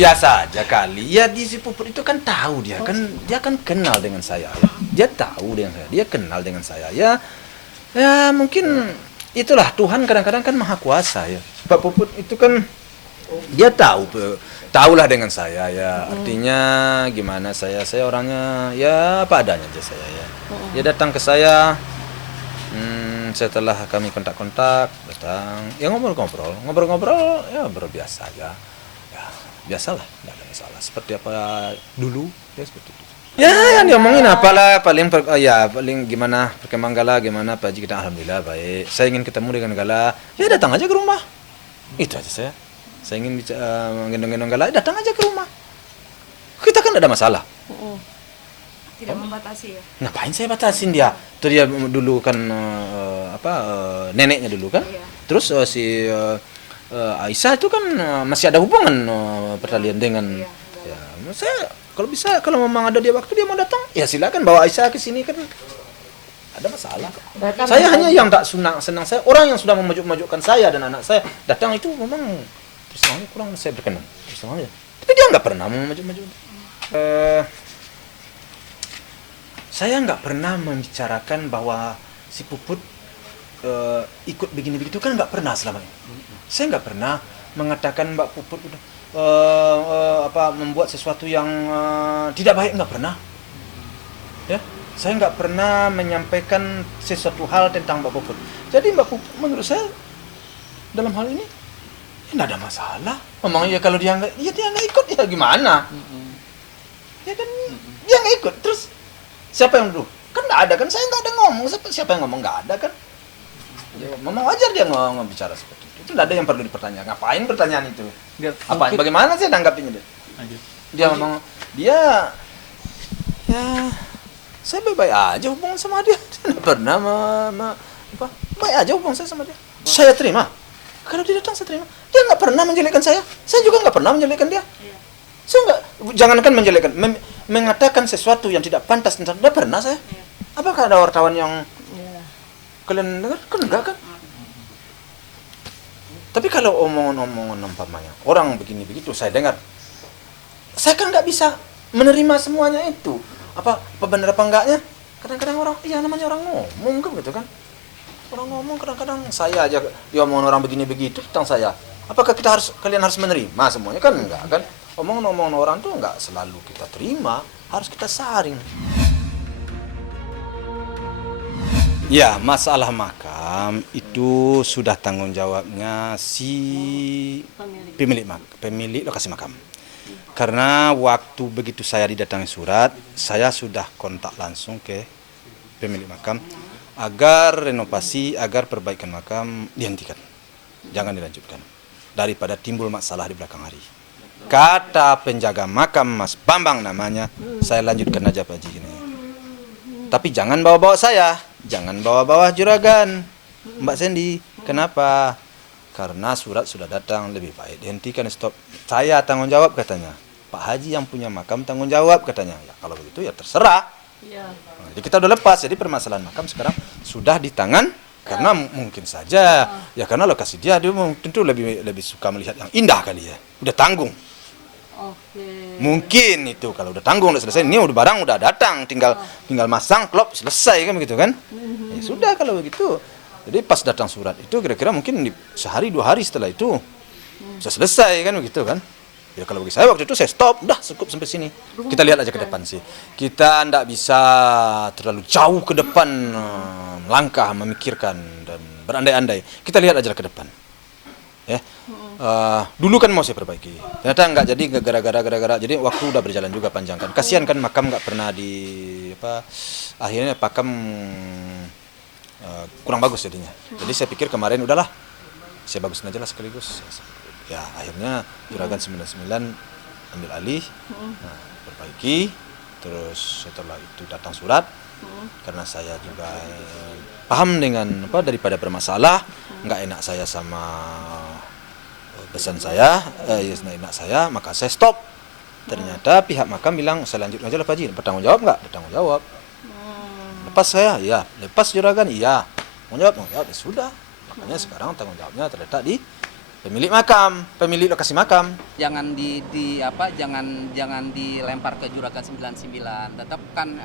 biasa aja kali. Ya di si Puput itu kan tahu dia kan kenal dengan saya ya. Dia tahu dengan saya, dia kenal dengan saya ya. Ya mungkin itulah Tuhan kadang-kadang kan maha kuasa ya. Pak Puput itu kan dia tahulah dengan saya ya. Artinya gimana saya orangnya ya apa adanya aja saya ya. Dia datang ke saya setelah kami kontak-kontak datang ya ngobrol-ngobrol ya berbiasa aja. Ya biasalah, tidak ada masalah. Seperti apa dulu ya seperti itu. Ya, yang diomongin apalah paling gimana perkembangan Gala gimana Pak Haji, kita alhamdulillah baik. Saya ingin ketemu dengan Gala, ya datang aja ke rumah. Itu aja saya. Saya ingin menggendong-gendong Gala, datang aja ke rumah. Kita kan tidak ada masalah. Tidak membatasi ya. Ngapain saya batasin dia? Itu dia dulu kan neneknya dulu kan. Iya. Terus Aisyah itu kan masih ada hubungan pertalian dengan Iya. ya, saya kalau bisa kalau memang ada dia waktu dia mau datang ya silakan bawa Aisyah ke sini kan ada masalah. Saya hanya yang tak senang saya orang yang sudah memajuk-majukkan saya dan anak saya datang itu memang personalnya kurang saya berkenan personalnya. Tapi dia nggak pernah memajuk-majuk. Saya nggak pernah membicarakan bahwa si Puput ikut begini begitu kan nggak pernah selama ini. Saya nggak pernah mengatakan Mbak Puput udah membuat sesuatu yang tidak baik, nggak pernah. Ya, saya nggak pernah menyampaikan sesuatu hal tentang Mbak Puput. Jadi Mbak Puput menurut saya dalam hal ini nggak ada masalah. Memangnya kalau dia nggak ikut ya gimana? Ya kan dia nggak ikut. Terus siapa yang dulu? Kan nggak ada kan, saya nggak ada ngomong. Siapa yang ngomong nggak ada kan? Ya, memang wajar dia ngomong bicara seperti itu. Itu nggak ada yang perlu dipertanyakan. Ngapain pertanyaan itu? Apa? Bagaimana sih nanggapinya dia? Dia ngomong dia ya saya baik-baik aja hubungan sama dia. Dia nggak pernah baik aja hubungan saya sama dia. Saya terima. Kalau dia datang saya terima. Dia nggak pernah menjelekkan saya. Saya juga nggak pernah menjelekkan dia. Saya nggak, jangankan menjelekkan, mengatakan sesuatu yang tidak pantas tentang dia pernah saya. Apakah ada wartawan yang kalian dengar? Kan enggak kan? Tapi kalau omongan-omongan umpamanya orang begini begitu saya dengar, saya kan nggak bisa menerima semuanya itu. Apa benar apa enggaknya? Kadang-kadang orang, ya namanya orang ngomong kan gitu kan? Orang ngomong kadang-kadang saya aja dia omongan orang begini begitu tentang saya. Apakah kalian harus menerima semuanya? Kan enggak kan? Omongan-omongan orang tuh enggak selalu kita terima, harus kita saring. Ya, masalah makam itu sudah tanggung jawabnya si pemilik lokasi makam. Karena waktu begitu saya didatangi surat, saya sudah kontak langsung ke pemilik makam agar renovasi, agar perbaikan makam dihentikan. Jangan dilanjutkan. Daripada timbul masalah di belakang hari. Kata penjaga makam Mas Bambang namanya, saya lanjutkan aja Pak Haji gini. Tapi jangan bawa-bawa saya, jangan bawa-bawa juragan, Mbak Sandy. Kenapa? Karena surat sudah datang, lebih baik dihentikan, stop. Saya tanggung jawab katanya. Pak Haji yang punya makam tanggung jawab katanya. Ya kalau begitu ya terserah. Jadi kita udah lepas, jadi permasalahan makam sekarang sudah di tangan. Karena mungkin saja, ya karena lokasi dia tentu lebih suka melihat yang indah kali ya. Udah tanggung. Mungkin itu kalau udah tanggung udah selesai, ini udah barang udah datang, tinggal masang klop selesai kan begitu kan? Ya sudah kalau begitu. Jadi pas datang surat itu kira-kira mungkin sehari 2 hari setelah itu sudah selesai kan begitu kan? Ya kalau bagi saya waktu itu saya stop, udah cukup sampai sini. Kita lihat aja ke depan sih. Kita ndak bisa terlalu jauh ke depan langkah memikirkan dan berandai-andai. Kita lihat aja ke depan. Ya. Dulu kan mau saya perbaiki. Ternyata enggak jadi gara-gara jadi waktu udah berjalan juga panjang kan. Kasihan kan makam enggak pernah akhirnya makam kurang bagus jadinya. Jadi saya pikir kemarin udahlah. Saya bagusin aja lah sekaligus. Ya akhirnya juragan 99 ambil alih, perbaiki. Terus setelah itu datang surat karena saya juga paham dengan daripada bermasalah, nggak enak saya sama pesan saya, enak saya, maka saya stop. Ternyata pihak makam bilang saya lanjut aja lah Pak Haji, bertanggung jawab nggak? Bertanggung jawab. Lepas saya, iya. Lepas juragan, iya. Mau jawab, ya sudah. Makanya sekarang tanggung jawabnya terletak di pemilik lokasi makam. Jangan jangan dilempar ke Juragan 99. Tetap kan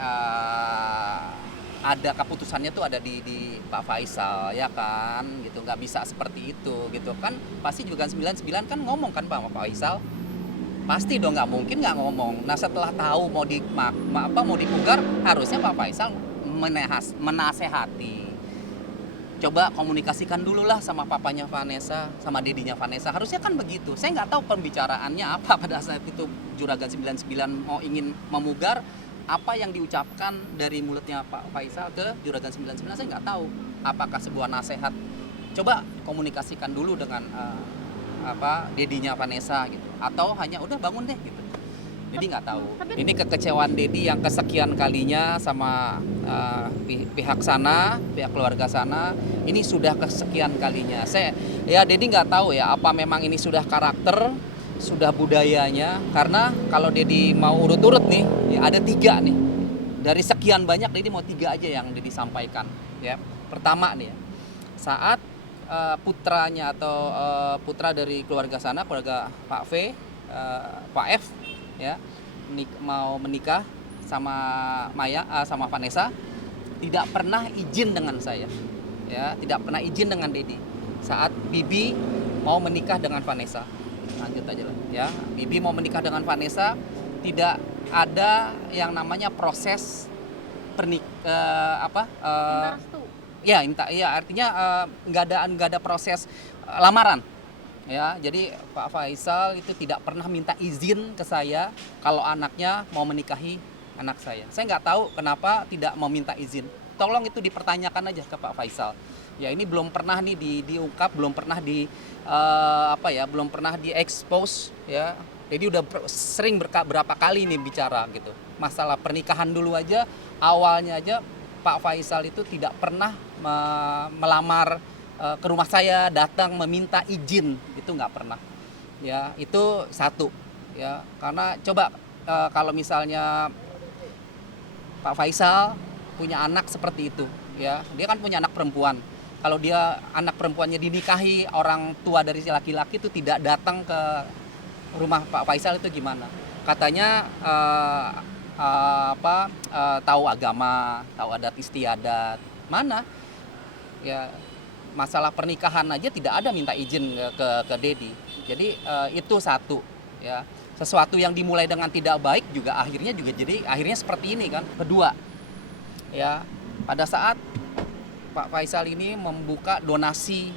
ada keputusannya tuh ada di Pak Faisal ya kan, gitu. Nggak bisa seperti itu gitu kan. Pasti Juragan 99 kan ngomong kan Pak Faisal. Pasti dong, nggak mungkin nggak ngomong. Nah setelah tahu mau dipugar, harusnya Pak Faisal menasehati. Coba komunikasikan dulu lah sama papanya Vanessa, sama dedinya Vanessa. Harusnya kan begitu. Saya nggak tahu pembicaraannya apa pada saat itu Juragan 99 mau ingin memugar. Apa yang diucapkan dari mulutnya Pak Faisal ke Juragan 99 saya nggak tahu. Apakah sebuah nasihat? Coba komunikasikan dulu dengan dedinya Vanessa gitu. Atau hanya udah bangun deh gitu. Jadi nggak tahu. Ini kekecewaan Dedi yang kesekian kalinya sama pihak keluarga sana. Ini sudah kesekian kalinya. Dedi nggak tahu ya apa memang ini sudah karakter, sudah budayanya. Karena kalau Dedi mau urut-urut nih, ya ada 3 nih. Dari sekian banyak Dedi mau 3 aja yang Dedi sampaikan. Ya, pertama nih ya, saat putranya atau putra dari keluarga sana, keluarga Pak V, Pak F. Ya, mau menikah sama sama Vanessa, tidak pernah izin dengan saya, ya, tidak pernah izin dengan Dedi. Saat Bibi mau menikah dengan Vanessa, lanjut aja lah, ya, Bibi mau menikah dengan Vanessa, tidak ada yang namanya proses artinya nggak ada proses lamaran. Ya, jadi Pak Faisal itu tidak pernah minta izin ke saya kalau anaknya mau menikahi anak saya. Saya nggak tahu kenapa tidak mau minta izin. Tolong itu dipertanyakan aja ke Pak Faisal. Ya, ini belum pernah nih diungkap, belum pernah belum pernah diekspos ya. Jadi udah sering berapa kali nih bicara gitu. Masalah pernikahan dulu aja, awalnya aja Pak Faisal itu tidak pernah melamar ke rumah saya, datang meminta izin, itu nggak pernah. Ya, itu satu. Ya, karena coba kalau misalnya Pak Faisal punya anak seperti itu, ya, dia kan punya anak perempuan. Kalau dia anak perempuannya dinikahi orang tua dari si laki-laki itu tidak datang ke rumah Pak Faisal itu gimana? Katanya tahu agama, tahu adat istiadat. Mana? Ya, masalah pernikahan aja tidak ada minta izin ke Dedi. Jadi itu satu, ya. Sesuatu yang dimulai dengan tidak baik juga akhirnya seperti ini kan. Kedua, ya, pada saat Pak Faisal ini membuka donasi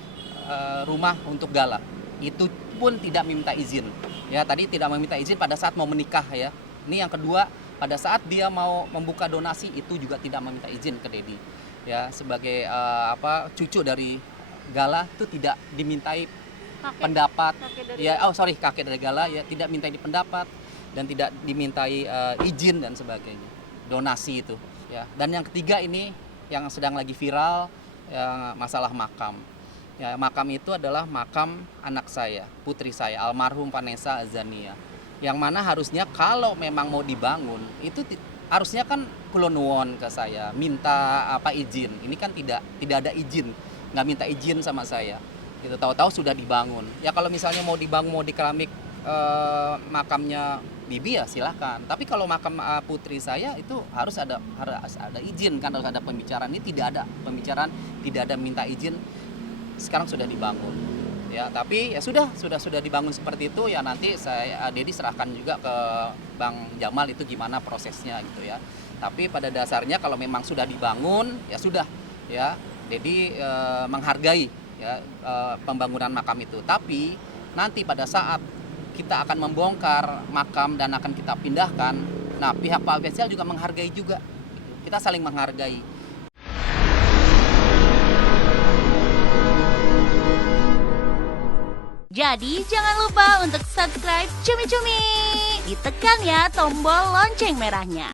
rumah untuk gala, itu pun tidak meminta izin. Ya, tadi tidak meminta izin pada saat mau menikah ya. Ini yang kedua, pada saat dia mau membuka donasi itu juga tidak meminta izin ke Dedi. Ya, sebagai cucu dari Gala itu tidak dimintai pendapat. Kakek dari Gala ya, tidak mintai pendapat dan tidak dimintai izin dan sebagainya. Donasi itu ya. Dan yang ketiga ini yang sedang lagi viral, ya, masalah makam. Ya, makam itu adalah makam anak saya, putri saya, almarhum Vanessa Azania. Yang mana harusnya kalau memang mau dibangun itu harusnya kan kulonuwon ke saya, minta izin. Ini kan tidak ada izin, nggak minta izin sama saya. Gitu, tahu-tahu sudah dibangun. Ya kalau misalnya mau dibangun, mau di keramik makamnya Bibi ya silahkan. Tapi kalau makam putri saya itu harus ada izin kan, harus ada pembicaraan. Ini tidak ada pembicaraan, tidak ada minta izin. Sekarang sudah dibangun. Ya, tapi ya sudah dibangun seperti itu ya, nanti Dedi serahkan juga ke Bang Jamal itu gimana prosesnya gitu ya. Tapi pada dasarnya kalau memang sudah dibangun ya sudah ya, Dedi menghargai ya pembangunan makam itu. Tapi nanti pada saat kita akan membongkar makam dan akan kita pindahkan, nah pihak Pak Faisal juga menghargai juga. Kita saling menghargai. Jadi jangan lupa untuk subscribe Cumi Cumi. Ditekan ya tombol lonceng merahnya.